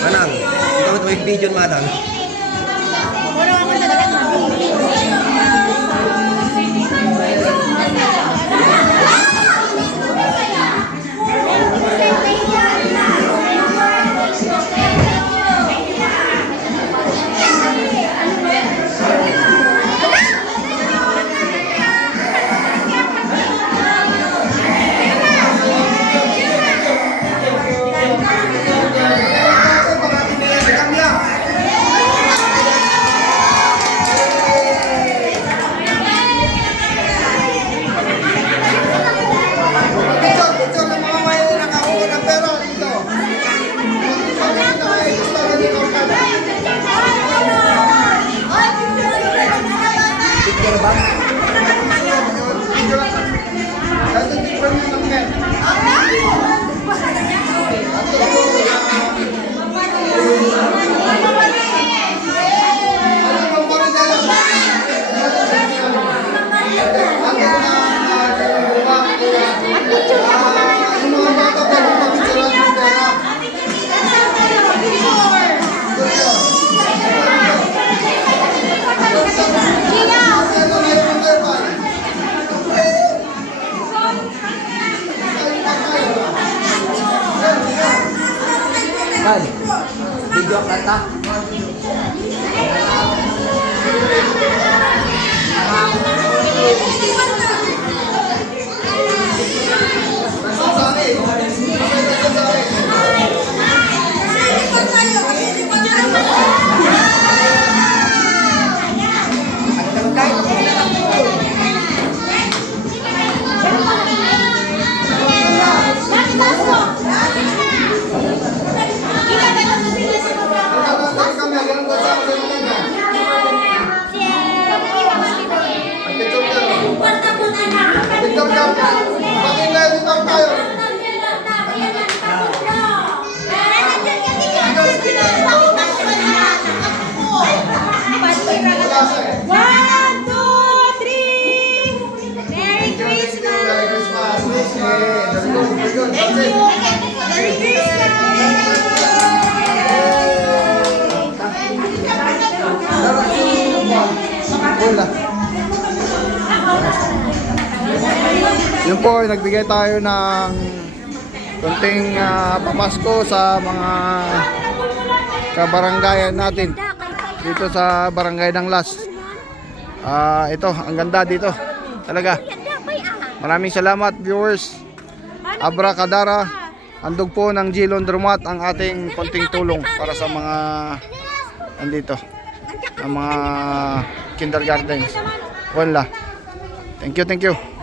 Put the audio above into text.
Manang, ikaw ito may video manang. Ay, video kata. Yun po, nagbigay tayo ng konting pamasko sa mga kabaranggayan natin dito sa barangay ng Las. Ito, ang ganda dito talaga. Maraming salamat viewers. Abra Kadara, handog po ng Gilon Drumat ang ating konting tulong para sa mga andito, ang mga kindergartens. Wala. Thank you, thank you.